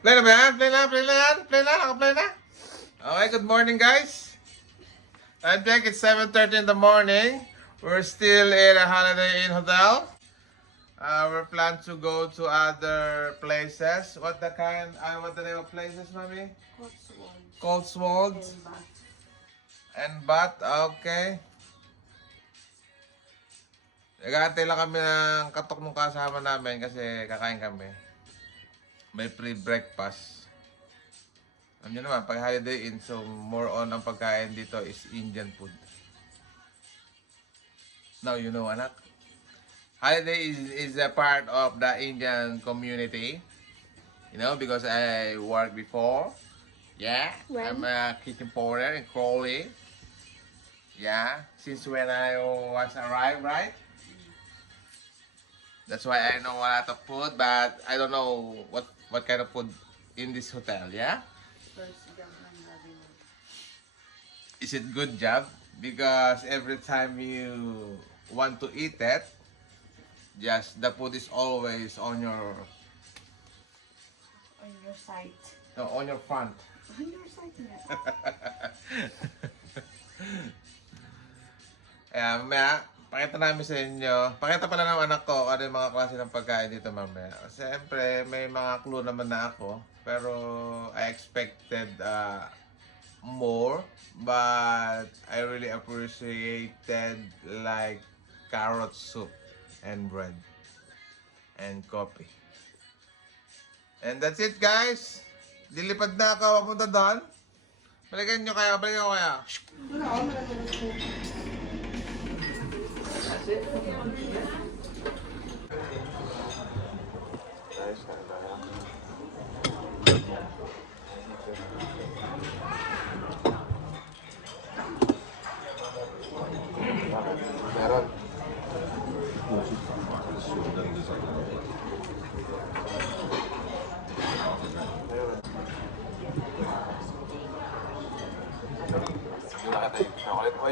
Play na ba yan? Play na, play na yan. Play na, naka-play na. Okay, good morning guys. I think it's 7:30 in the morning. We're still in a Holiday Inn hotel. We're planning to go to other places. What the name of places, Mami? Cotswold. And Bath, okay. Nag-aantay lang kami ng katok ng kasama namin kasi kakain kami. May free breakfast. Alam nyo naman, pag Holiday Inn, so more on ang pagkain dito is Indian food. Now you know, anak. Holiday is a part of the Indian community. You know, because I worked before. Yeah, When? I'm a kitchen porter in Crawley. Yeah, since when I was arrived, right? That's why I know a lot of food, but I don't know what kind of food in this hotel, yeah? Is it good job? Because every time you want to eat it, just the food is always on your side. no, on your front. On your side na. Kaya mamaya, pakita namin sa inyo. Pakita pala ng anak ko kung ano yung mga klase ng pagkain dito mamaya. Siyempre, may mga clue naman na ako. Pero I expected more. But I really appreciated like carrot soup and bread and coffee. And that's it guys. Dilipad na ako papunta doon. Balikan ko kaya. Meron.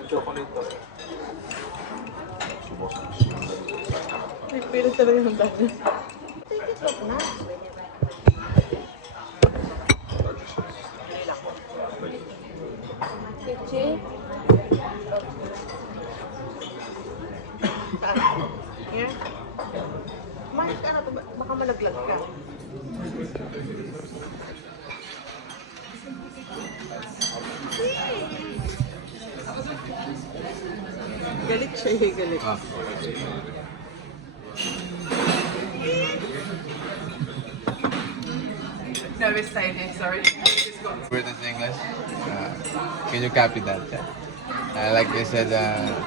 Chocolate to. May pilit talaga ng dami. TikTok na. Chichi. Here. Kumain ka na to. Baka malaglag ka. Galit siya, galit. No, it's staying here, sorry. British English. Can you copy that? Like they said,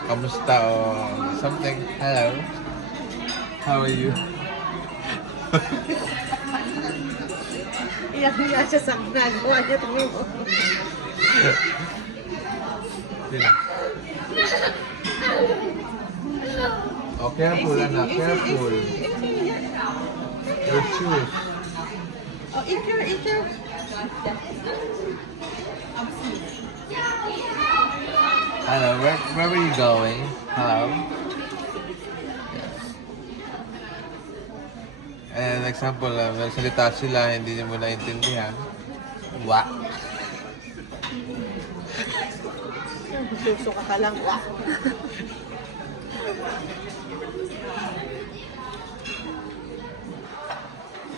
kamusta or something. Hello. How are you? Iyak-iyak siya sa ginagawa niya. Oh, careful, anak. Careful. Your shoes. Oh, eat your. Hello, where were you going? Hello? And example, may salita sila, hindi niyo mo naintindihan. Wa. Susuka ka lang. Wah.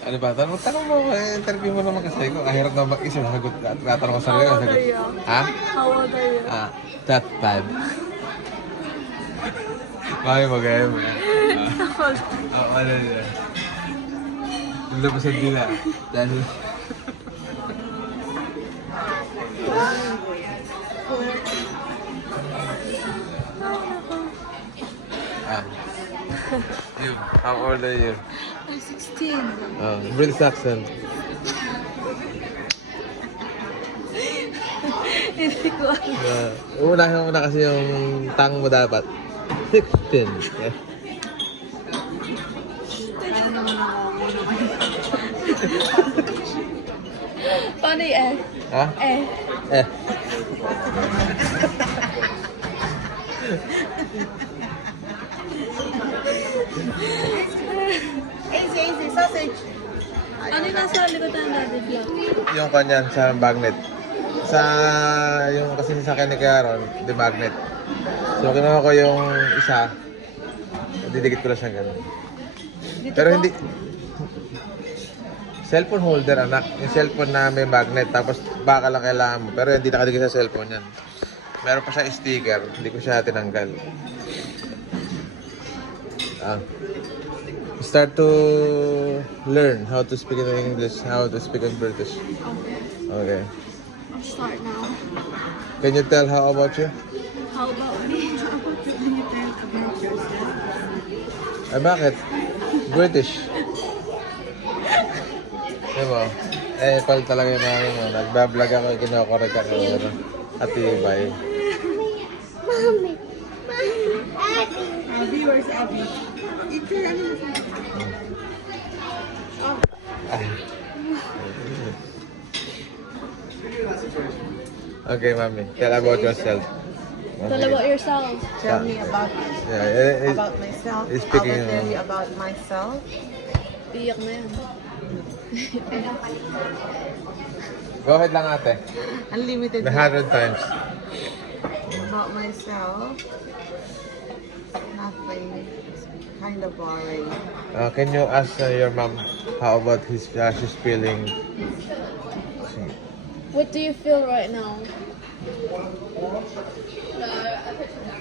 Ano ba? Tanong mo, interview mo naman kasi ko. Kahirap na mag-isip, sagot ka. Tatanong ko sa rin, sagot. Ha? How old are you? That bad. Bakit mo gaya mo? Ano niya? Labasan nila. Dahil... You, how old are you? I'm 16. British accent. Hindi ko alam. Una kasi yung tang mo dapat. 16. Yeah. Ano naman ako naman. Paano yung eh? Ha? Eh. Eh. Easy, sausage. Ano yung nasa likod ng daddy vlog? Yung kanyan sa magnet. Sa yung kasi sa akin ni Karon, the magnet. So kinuha ko yung isa. Didikit ko lang siya ganun. Dito Pero po? hindi cellphone holder anak. Yung cellphone na may magnet tapos baka lang kailangan mo. Pero hindi nakadikit sa cellphone yan. Meron pa siya sticker, hindi ko siya tinanggal. Start to learn how to speak in English, how to speak in British. Okay. I'll start now. Can you tell how about you? How about me? How about you? Can you tell about yourself? Ay, bakit? British. Diba? Eh, pal talaga yung namin mo. Nagbablog ako, kinokorek ako. Ano? Atibay. Mommy. Abby. Abby, where's Abby? Eat your ano? Okay, mami. Tell about yourself. Tell about yourself. Tell me about Yeah, myself. it's I speaking, will tell you about myself. Iyak na yan. Go ahead lang ate. Unlimited. 100 times. About myself. Nothing. It's kind of boring. Can you ask your mom how about she's feeling? What do you feel right now?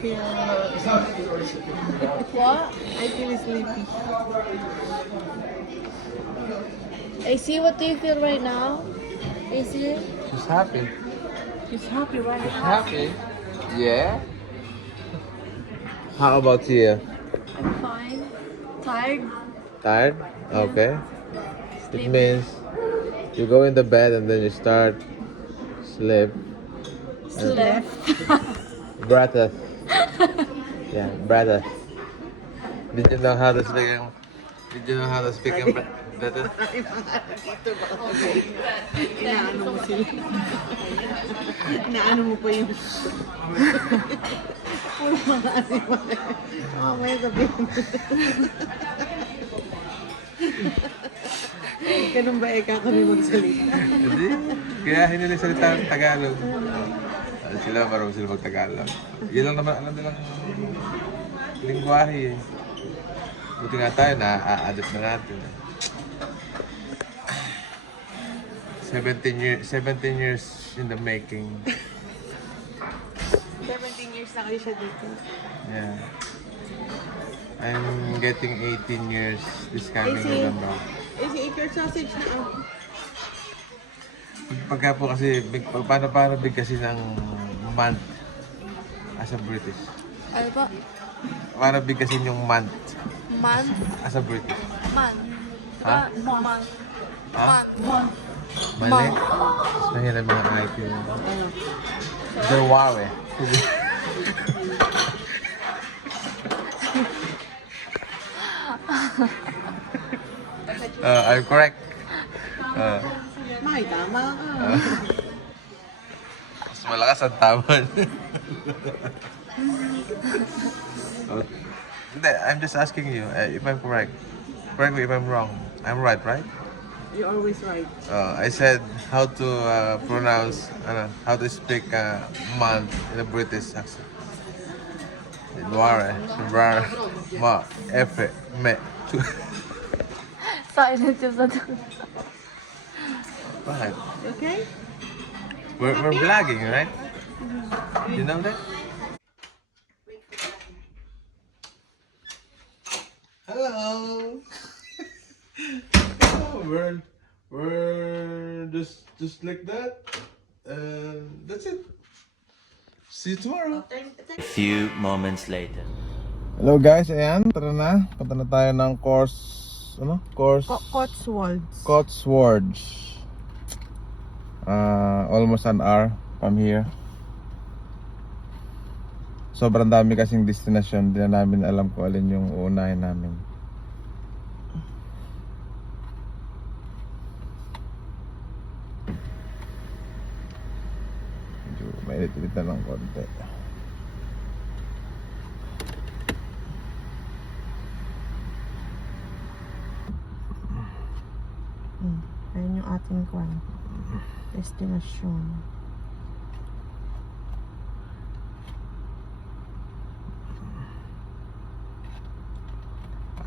Feel, What? I feel sleepy. AC, what do you feel right now? AC? She's happy. She's happy right She's now. happy. Yeah. How about you? I'm fine. Tired? Tired? Okay. It means you go in the bed and then you start sleep. Slept. Breath. Yeah, breath. Did you know how to speak in? Did you know how to speak in breath? Inaano mo sila. Inaano mo pa yung... Puro mga animal. Mamaya sabihin. Ganun ba kami magsalita? Hindi. Kaya hindi nila salita ng Tagalog. Sila marunong sila mag-Tagalog. Yun lang naman, alam nilang lingwahe eh. Buti nga tayo, na-adapt na natin. 17 years in the making. 17 years na kayo siya dito. Yeah. I'm getting 18 years this coming November. Eat your sausage na. Pagka po kasi, paano bigkasin ng month as a British? Ano ba? Paano bigkasin yung month Man? as a British? Man. Ha? Man. Ha? Mali? Mas mahirap mga IT. Derwawe. I'm correct. May tama ka. Mas malakas ang taman. Hindi, I'm just asking you if I'm correct. Correct me if I'm wrong. I'm right, right? You're always right. I said how to pronounce, how to speak month in a British accent. Noire, Sobrar, Ma, Efe, Me. Silent yung sa Bakit? Okay? We're vlogging, right? You know that? Hello. We're just like that, and that's it. See you tomorrow. Few moments later. Hello guys, ayan, tara na. Punta na tayo ng Cotswolds. Cotswolds. Almost an hour from here. Sobrang dami kasing destination, hindi na namin alam kung alin yung uunahin namin. Medyo mainit-init na lang konti. Destinasyon.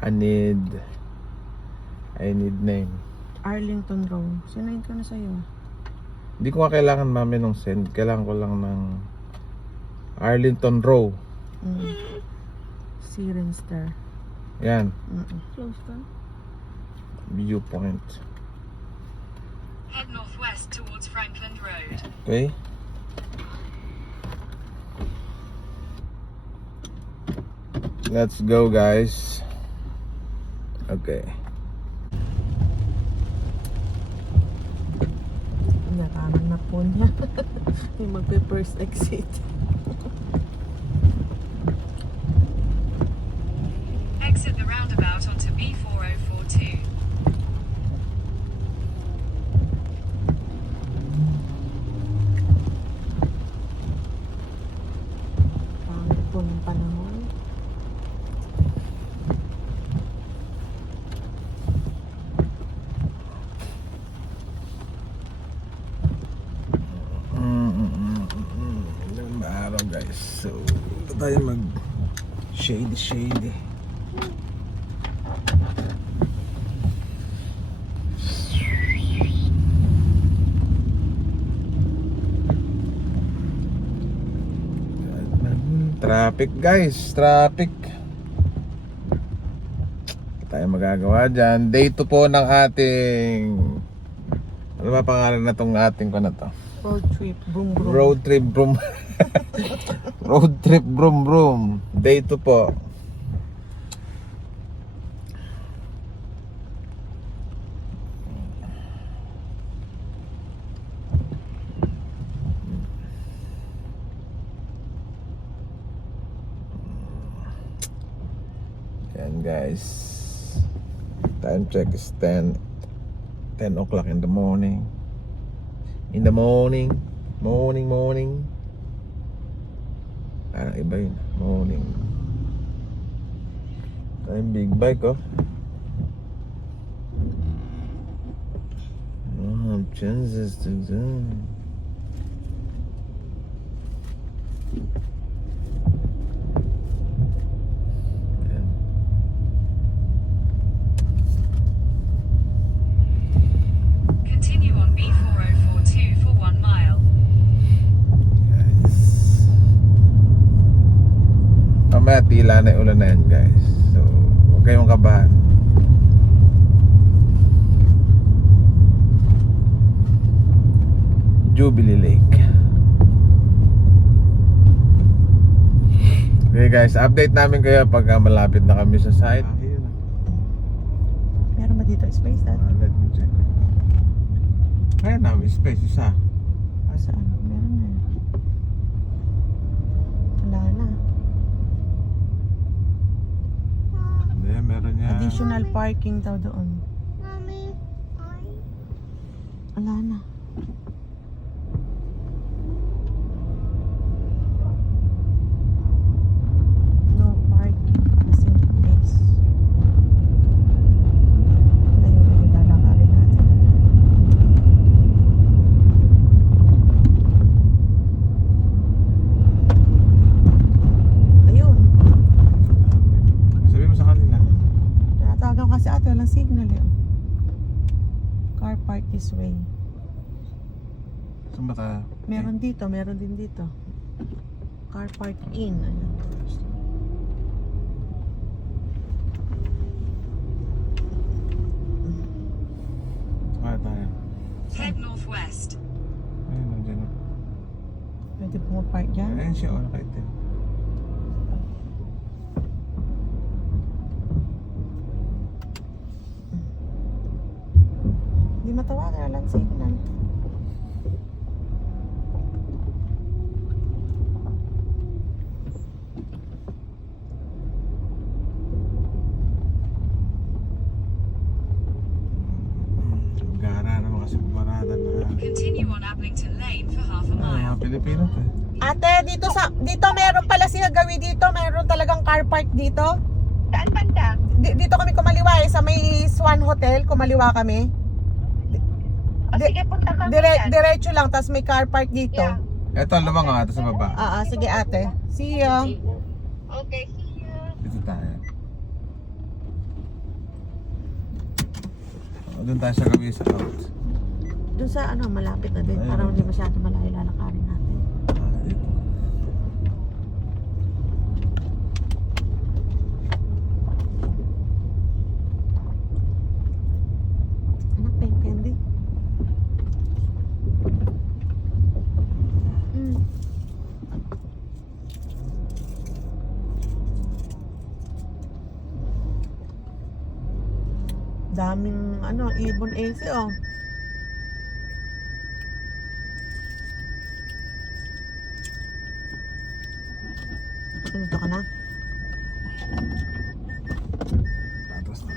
I need name. Arlington Road. Sinayin ko na sa'yo. Hindi ko nga kailangan mami nung send. Kailangan ko lang ng Arlington Row. Siren Star. Yan. Close ka? Viewpoint. Head northwest towards Franklin Road. Okay. Let's go, guys. Okay. Nakaman na po niya. May magpe-first exit. Exit the roundabout onto B4042. Pangit po ng panahon. Ilang araw, guys. So, ito tayo mag shady. Traffic, guys. Traffic. Wala tayong magagawa dyan. Day 2 po ng ating... Ano ba pangalan na tong ating ko na to? Road trip. Boom boom. Road trip brum. Road trip brum brum. Day 2 po. Yan, guys. Time check is 10 o'clock in the morning. Morning. Parang iba yun. Morning. Tayong big bike, oh. Oh, chances to do. Yan. Continue on B4042 for 1 mile. Guys. Mamaya tila na yung ulan na yan, guys. So, huwag kayong kabahan. Jubilee Lake. Okay, guys, update namin kayo pag malapit na kami sa site. Meron ba dito space dad? Let me check. Kaya namin space isa. Saan? Meron na. Wala na. Hindi, meron niya. Additional parking daw doon. Wala na. No parking. Passing place. Layo na yung lalakarin natin. Ayun. Sabi mo sa kanila. Tinatawagan kasi ate, walang signal eh. Car park this way. Saan ba tayo? Meron dito, meron din dito. Car park in. Ayan. Kaya tayo. Head northwest. Ayun, nandiyan na. Pwede pumapark dyan. Ayun siya, wala kayo din. Hindi matawagan, walang signal. Gara naman kasi pumarada na. Continue on Ablington Lane for half a mile. Mga Pilipino to eh. Ate, dito meron pala sila gawin dito. Meron talagang car park dito. Saan banda? Dito kami kumaliwa eh, sa may Swan Hotel, kumaliwa kami. Sige, punta ka. Diretso lang, tapos may car park dito. Yeah. Ito, lumang nga. Ito sa baba. Sige ate. See you. Okay, see you. Dito tayo. Doon tayo sa gabi sa out. Doon sa malapit na din. Ayun. Parang hindi masyado malayo lalakarin natin. Anak, pink candy. Daming ibon AC oh. Dito ka na? Tapos na.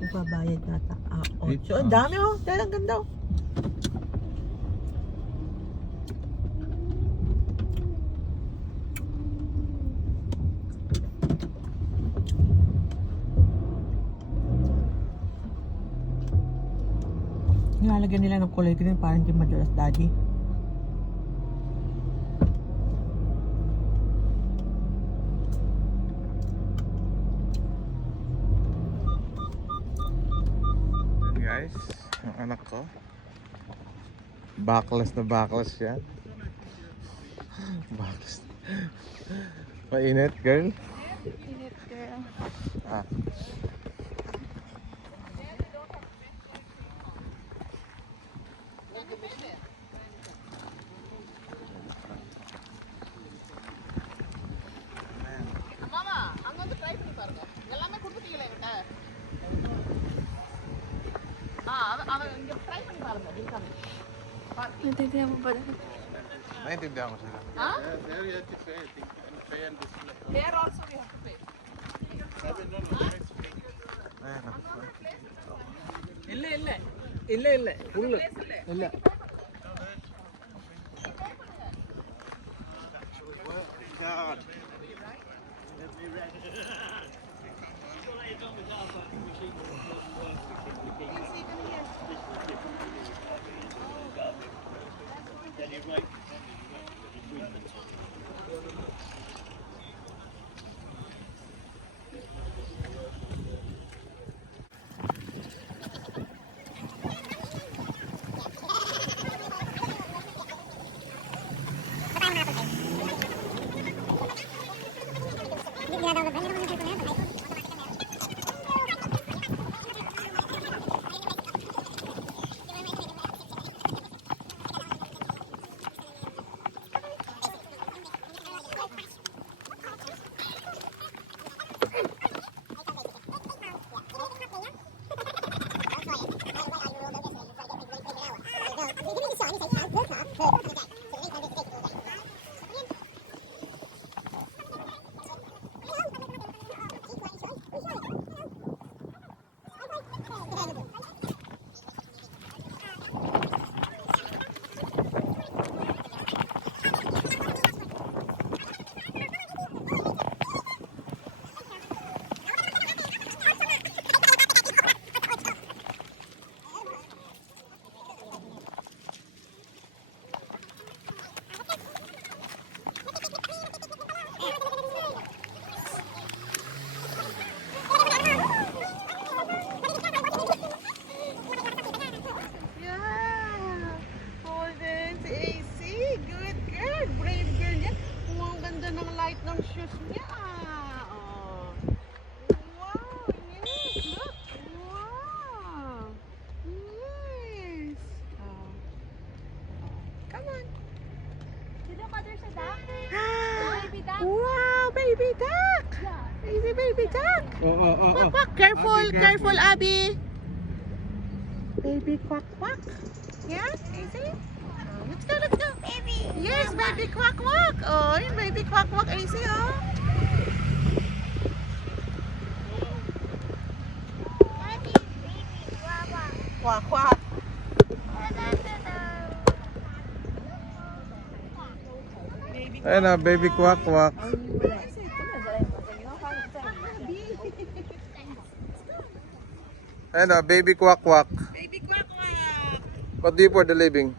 Magbabayad yata. 8. 8. Ang dami oh. Dahil ang ganda oh. Nilalagyan nila ng kulay green para hindi madalas daddy. Yan guys, ang anak ko. Backless na backless yan. Backless. Mainit, girl? Init, girl. Ah. Naintindihan mo ba dahil? Naintindihan ko sila. There also we have to pay. Ayan ako. ಇಲ್ಲ ಫುಲ್ ಇಲ್ಲ Wow, baby duck! Easy, baby duck! Quack, quack. Careful, Abby, careful, Abby! Baby quack, quack. Yeah, easy. Let's go, let's go. Baby. Yes, baby quack, quack. Oh, yung baby quack, quack, easy, oh. Quack, quack. Ayun na, baby quack quack. Ano, baby quack quack. Baby quack quack. What do you for the living?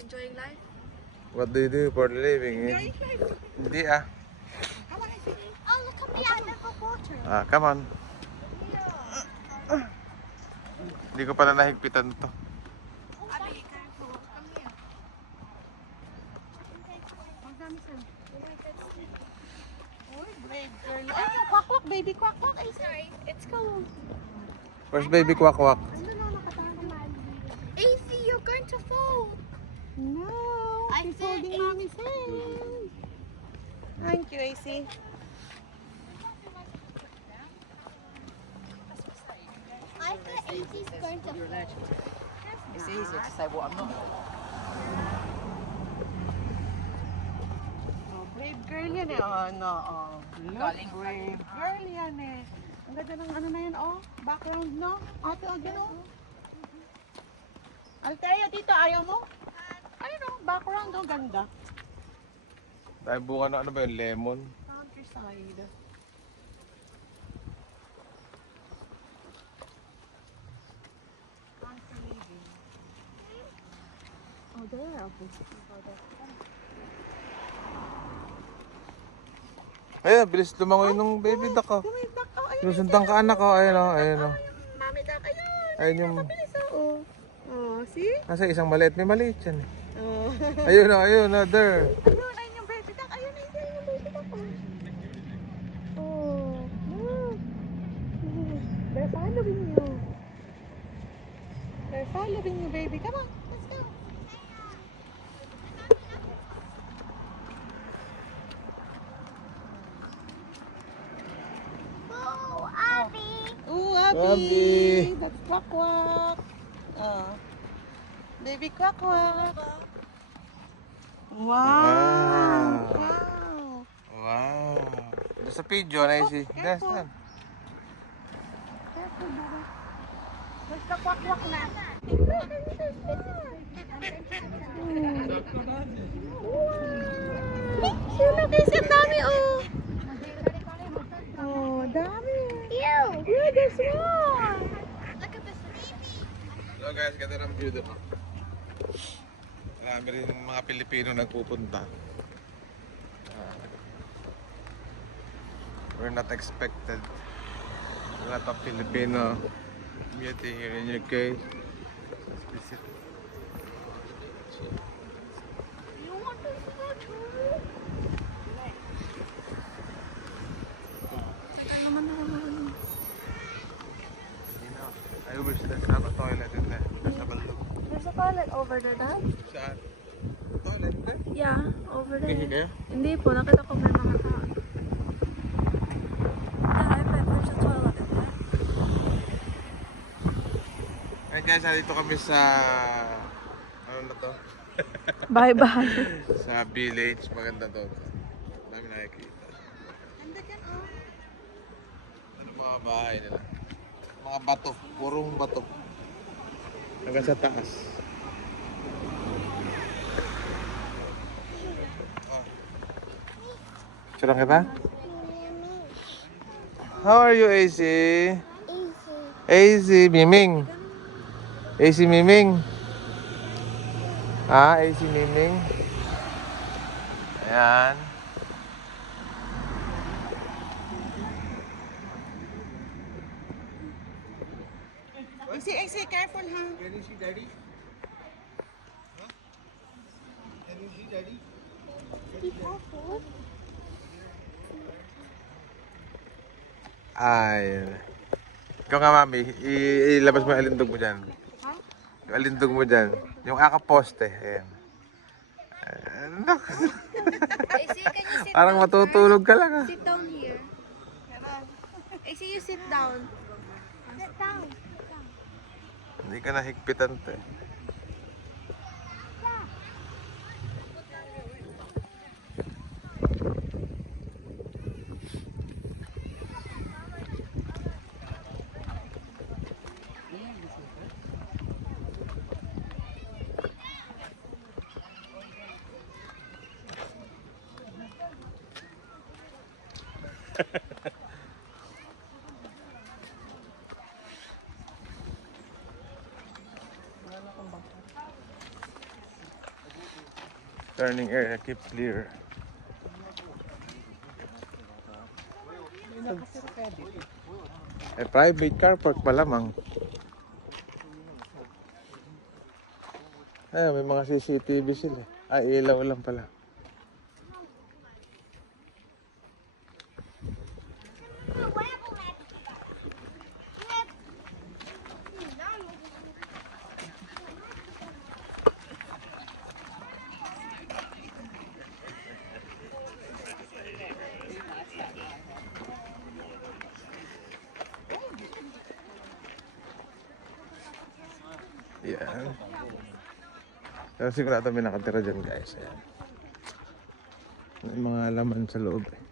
Enjoying life? What do you do for the living? Hindi ah. Come on, Izzy. Oh, look at me, I never water. Ah, come on. Hindi ko pala nahigpitan to. Brave girl. Ay, yung quack quack, baby quack quack. Ay, sorry. It's cold. Where's baby quack quack? AC, you're going to fall. No, she's holding mommy's hand. Thank you, AC. I thought AC's going to fall. It's easier to say what I'm not. Oh, brave girl yan eh. Oh, no. Oh, Galing. brave girl yan eh. Ang ganda ng ano na yan, oh. Background, no? Ate, oh, gano'n. Altea, dito, ayaw mo? Ayun, oh, background, oh, ganda. Dahil bunga na ano ba yun? Lemon? Countryside. Country living. Oh, there. Ayun, bilis lumangoy nung baby duck oh. Dumidak. Oh, ayun. Sinusundan ka anak oh. Ayun oh, ayun oh. Mami duck, ayun. Ayun yung... Bilis, oh. Oh, see? Kasi isang maliit, may maliit yan eh. Oh. Ayun oh, there. Ayun, ayun yung baby duck. Ayun, ayun yung baby duck. Oh. Oh. They're following you. They're following you, baby. Come on, let's go. Oh, Abby. Ooh, Abby. Abby. That's quack quack. Baby quack quack. Wow. Wow. Wow. Wow. Doon sa pigeon ay si... That's careful. that. Careful, Baba. Basta quack quack na. Sino kasi ang dami, oh. Oh, dami. Ew. Yeah, there's one. Look at this baby. Hello guys, ganda ng view doon. Marami rin mga Pilipino nagpupunta. We're not expected. A lot of Filipino community here in UK. Let's visit. You want this photo? I wish there's have a toilet in there. There's a balloon. There's a toilet over there, Dad. Saan? Toilet ba? Yeah, over Hindi there. kayo? Hindi po, nakita ko may mga tao. Yeah, I bet there's a toilet in there. Ayun guys, nandito kami sa... Ano na to? Bye-bye. Sa village. Maganda to. Dami nakikita. Ganda dyan, oh. Ano mga bahay nila? Mga bato. Purong bato. Hanggang sa taas. Oh. Surang kita? How are you, AC? AC, Miming. AC Miming. Ah, AC Miming. Ayan. AC, careful, ha? Can you see daddy? Huh? Can you see daddy? Ay. Ikaw nga, mami. Ilabas mo yung alindog mo dyan. Yung alindog mo dyan. Yung akaposte. Ayan. AC, can you sit Parang down matutulog ka lang ah. first? Sit down here. AC, you sit down. Sit down. Hindi ka nahigpitan to eh. Turning area, keep clear. Private car park pa lamang. Ay, may mga CCTV sila. Ay, ilaw lang pala. Yan. Pero sigurado may nakatira dyan guys. Ayan. May mga laman sa loob eh.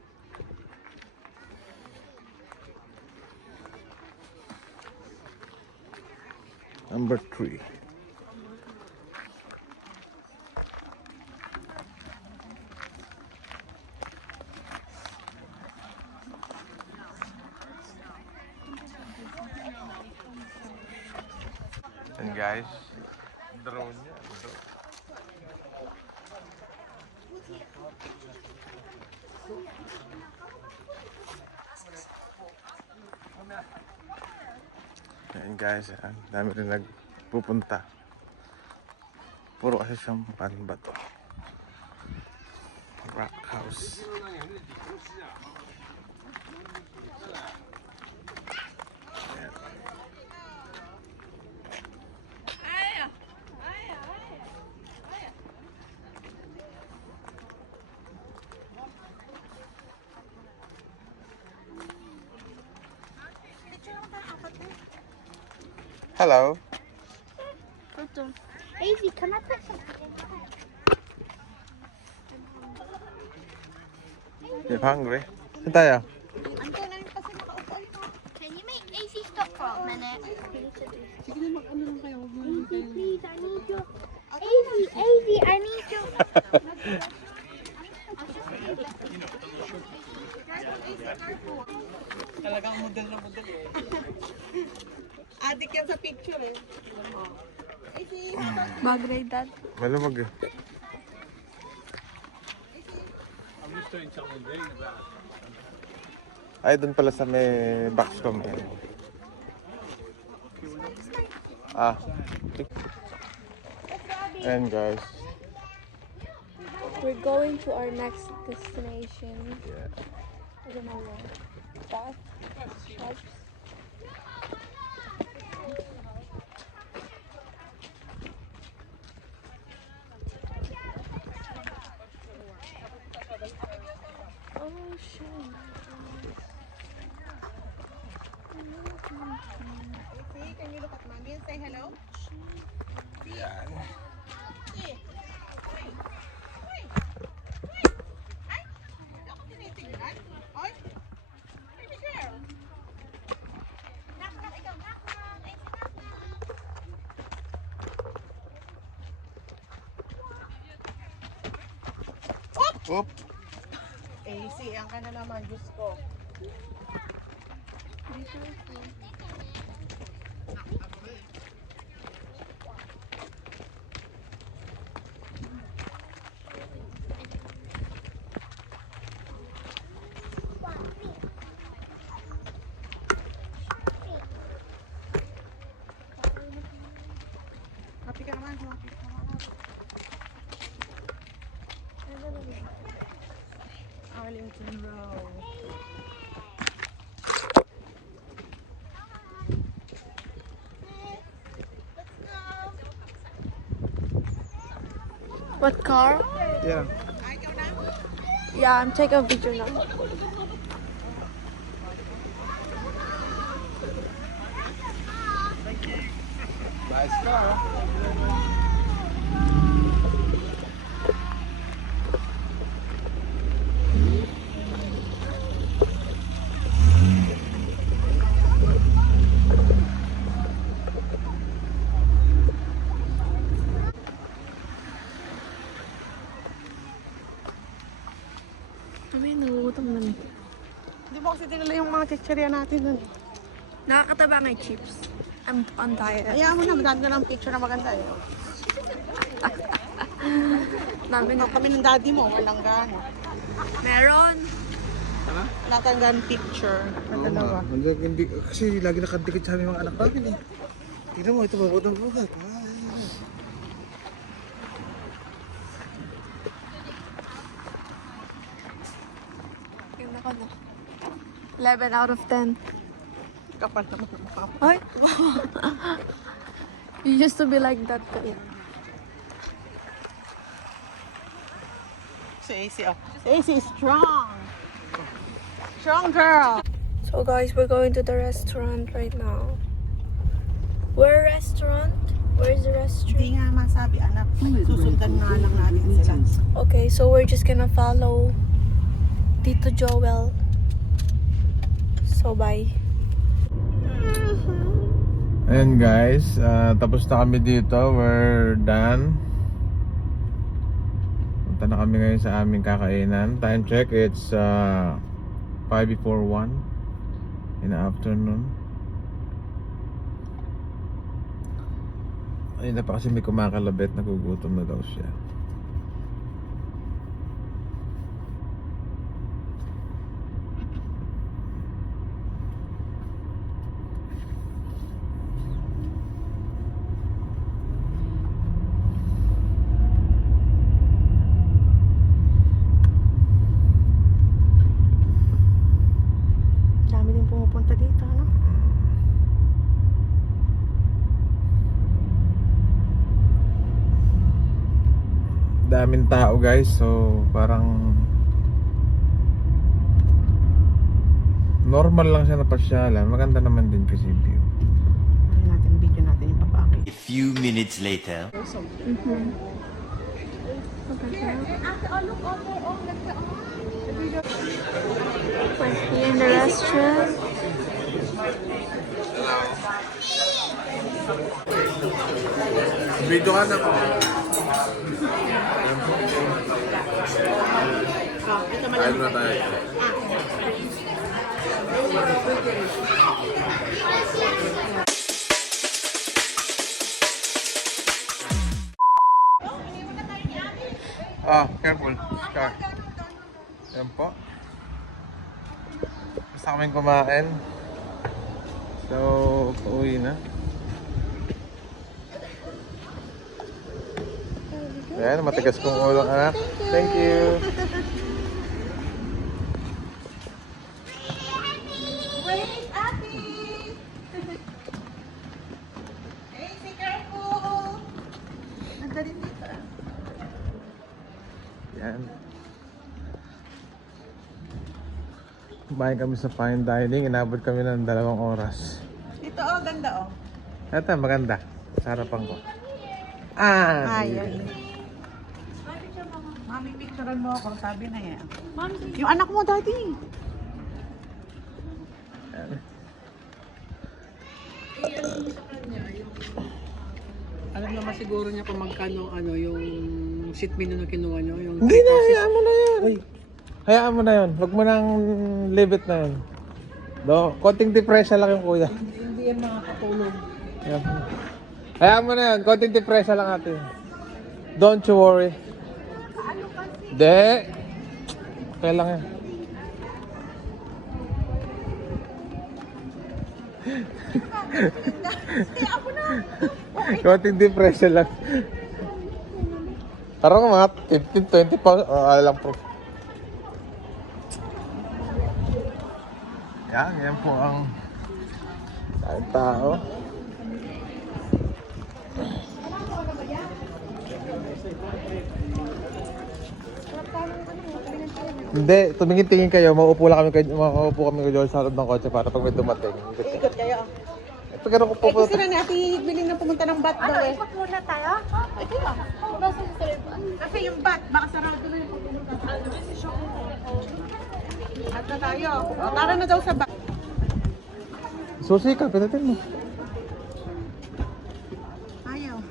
Number 3. And guys, drone niya. Drone. Ayan guys, ang dami rin nagpupunta. Puro kasi siyang bato. Rock house. Ayan. Hello. Daisy, can I put some? You're hungry? Saan tayo? Can you make AC stop for a minute? AC, please, I need your. AC, I need your. Talagang model na model eh. Adik yan sa picture eh. Bagay dad. Malamag eh. Ay, doon pala sa may Boxcom yan. Ah. And guys. We're going to our next destination. Yeah. I don't know where. Bath? Shops? Oh, shit. Can you look at mommy and say hello? Yan. Ako tinitingnan. Oy! Baby girl! Knock, ikaw, knock. Oop. AC, ang ka na naman, Diyos ko. Happy ka naman, happy ka naman. Arlington Road. What car? Yeah. Yeah, I'm taking a picture now. Nice car. Kami, nagugutom na. Hindi mo kasi dinala yung mga chichirya natin dun. Nakakataba nga yung chips. I'm on diet. Ayaw mo na, maganda ng picture na maganda eh. Namin Kami ng daddy mo, walang gana. Meron. Wala kang gan picture. Oo nga. Hindi, kasi lagi nakadikit sa aming mga anak namin eh. Tignan mo, ito mabot ng buhat. Tingnan ko na. 11 out of 10. Kapal naman ang mukha mo. Ay! You used to be like that. Kuya. Si AC, oh. Si AC is strong. Strong girl. So guys, we're going to the restaurant right now. Where restaurant? Where's the restaurant? Hindi nga masabi, anak. Susundan na lang natin sila. Okay, so we're just gonna follow Tito Joel. So bye. Ayan guys, tapos na kami dito. We're done. Punta na kami ngayon sa aming kakainan. Time check, it's 5 before 1 in the afternoon. Ayun na pa kasi may kumakalabit, nagugutom na daw siya. Dami din pumupunta dito, ano? Daming tao guys, so parang normal lang siya na pasyalan. Maganda naman din kasi view. Ayun natin, video natin yung papakit. A few minutes later. We're here in the restaurant. Video ka na po. Ayun na tayo. Careful. Car. Yan po. Basta kaming kumain. So, pauwi na. Ayan, matigas kong ulo, anak. Thank you. Wait, Ate! Hey, be careful! Nandali dito. Yan. Kumain kami sa fine dining. Inabot kami ng 2 oras. Ito, oh, ganda, oh. Ito, maganda. Sa harapan ko. Ah! Ayun. Mami, picturean mo ako. Sabi na yan. Yung anak mo, daddy. Alam naman siguro niya kung magkano ano yung seat menu na kinuha niyo. Yung Hindi na, hayaan mo na yan. Hayaan mo na yun. Huwag mo nang leave it na yun. Konting depresya lang yung kuya. Hindi yan makakatulog. Yan. Hayaan mo na yun. Konting depresya lang natin. Don't you worry. Hindi. Kaya lang yan. Konting depresya lang. Parang mga 15-20 pounds. Alam po. Yan po ang tao. Hindi, tumingin-tingin kayo, mauupo kami kay Joel sa loob ng kotse para pag may dumating. Ikot kayo. Pag ano ko Eh, po kasi na ni Ate Higbiling na pumunta ng bat daw eh. Ikot muna tayo? Ito lang. Kasi yung bat, baka sarado na yung pupunta. At na tayo. O, tara na daw sa bat. Susi ka, pinatin mo. Ayaw.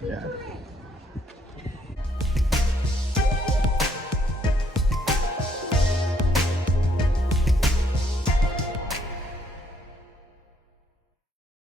Yan.